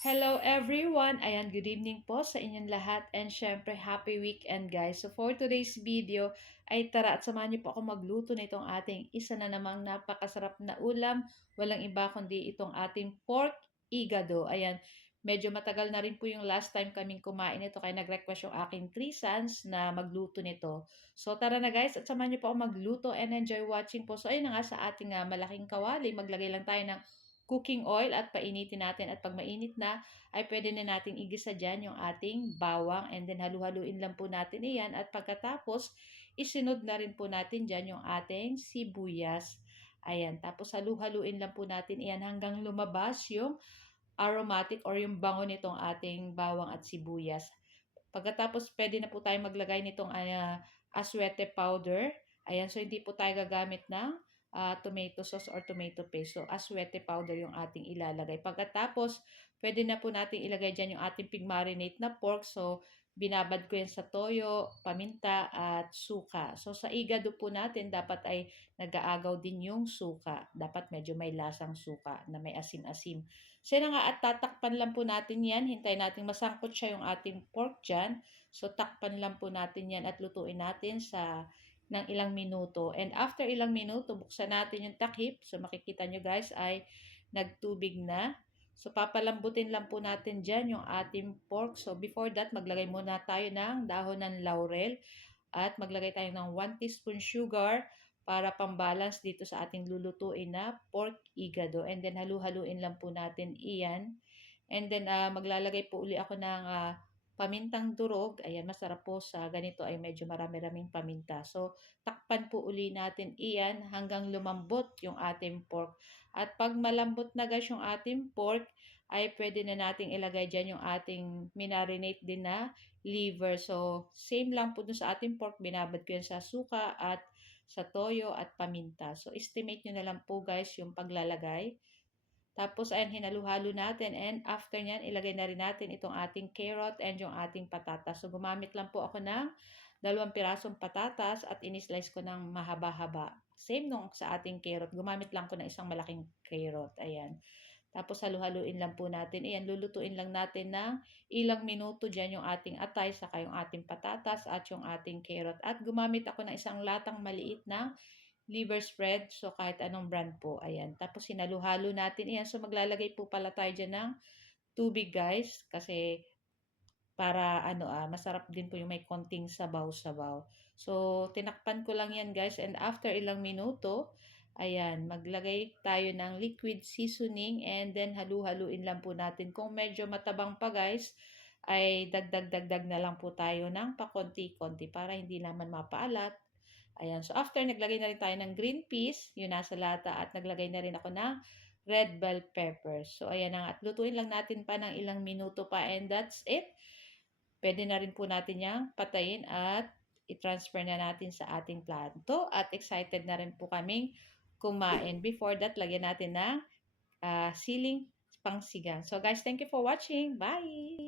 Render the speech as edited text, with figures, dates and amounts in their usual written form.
Hello everyone! Ayan, good evening po sa inyong lahat and syempre happy weekend guys. So for today's video ay tara at samahan niyo po ako magluto na itong ating isa na namang napakasarap na ulam. Walang iba kundi itong ating pork igado. Ayan, medyo matagal na rin po yung last time kaming kumain ito kaya nag-request yung aking 3 sons na magluto nito. So tara na guys at samahan niyo po ako magluto and enjoy watching po. So ayun na nga sa ating malaking kawali, maglagay lang tayo ng cooking oil at painitin natin at pag mainit na ay pwede na nating igisa dyan yung ating bawang and then halu-haluin lang po natin iyan at pagkatapos isinod na rin po natin dyan yung ating sibuyas. Ayan, tapos halu-haluin lang po natin iyan hanggang lumabas yung aromatic or yung bango nitong ating bawang at sibuyas. Pagkatapos pwede na po tayo maglagay nitong aswete powder. Ayan, so hindi po tayo gagamit ng tomato sauce or tomato paste. So, aswete powder yung ating ilalagay. Pagkatapos, pwede na po natin ilagay dyan yung ating pig-marinate na pork. So, binabad ko yan sa toyo, paminta, at suka. So, sa igado po natin, dapat ay nag-aagaw din yung suka. Dapat medyo may lasang suka na may asim-asim. So, yun nga, at tatakpan lang po natin yan. Hintayin natin masangkot siya yung ating pork dyan. So, takpan lang po natin yan at lutuin natin sa ng ilang minuto. And after ilang minuto, buksan natin yung takip. So, makikita nyo guys ay nagtubig na. So, papalambutin lang po natin dyan yung ating pork. So, before that, maglagay muna tayo ng dahon ng laurel. At maglagay tayo ng 1 teaspoon sugar para pambalance dito sa ating lulutuin na pork igado. And then, halu-haluin lang po natin iyan. And then, maglalagay po uli ako ng pamintang durog. Ayan, masarap po sa ganito ay medyo marami-raming paminta. So, takpan po uli natin iyan hanggang lumambot yung ating pork. At pag malambot na guys yung ating pork, ay pwede na nating ilagay dyan yung ating minarinate din na liver. So, same lang po dun sa ating pork. Binabad ko yan sa suka at sa toyo at paminta. So, estimate nyo na lang po guys yung paglalagay. Tapos, ayan, hinalu-halo natin. And after nyan, ilagay na rin natin itong ating carrot and yung ating patatas. So, gumamit lang po ako ng 2 pirasong patatas at inislice ko ng mahaba-haba. Same nung sa ating carrot. Gumamit lang ko ng isang malaking carrot. Ayan. Tapos, halu-haluin lang po natin. Ayan, lulutuin lang natin ng ilang minuto dyan yung ating atay, saka yung ating patatas at yung ating carrot. At gumamit ako ng isang latang maliit na liver spread. So, kahit anong brand po. Ayan. Tapos, hinalu-halo natin. Ayan. So, maglalagay po pala tayo dyan ng tubig, guys. Kasi, para, masarap din po yung may konting sabaw-sabaw. So, tinakpan ko lang yan, guys. And after ilang minuto, ayan, maglagay tayo ng liquid seasoning. And then, halu-haluin lang po natin. Kung medyo matabang pa, guys, ay dagdag-dagdag na lang po tayo ng pakonti-konti para hindi naman mapaalat. Ayan. So, after naglagay na rin tayo ng green peas, yun nasa lata, at naglagay na rin ako ng red bell pepper. So, ayan na nga. At lutuin lang natin pa ng ilang minuto pa and that's it. Pwede na rin po natin yang patayin at i-transfer na natin sa ating plato. At excited na rin po kaming kumain. Before that, lagyan natin ng siling pangsigang. So, guys, thank you for watching. Bye!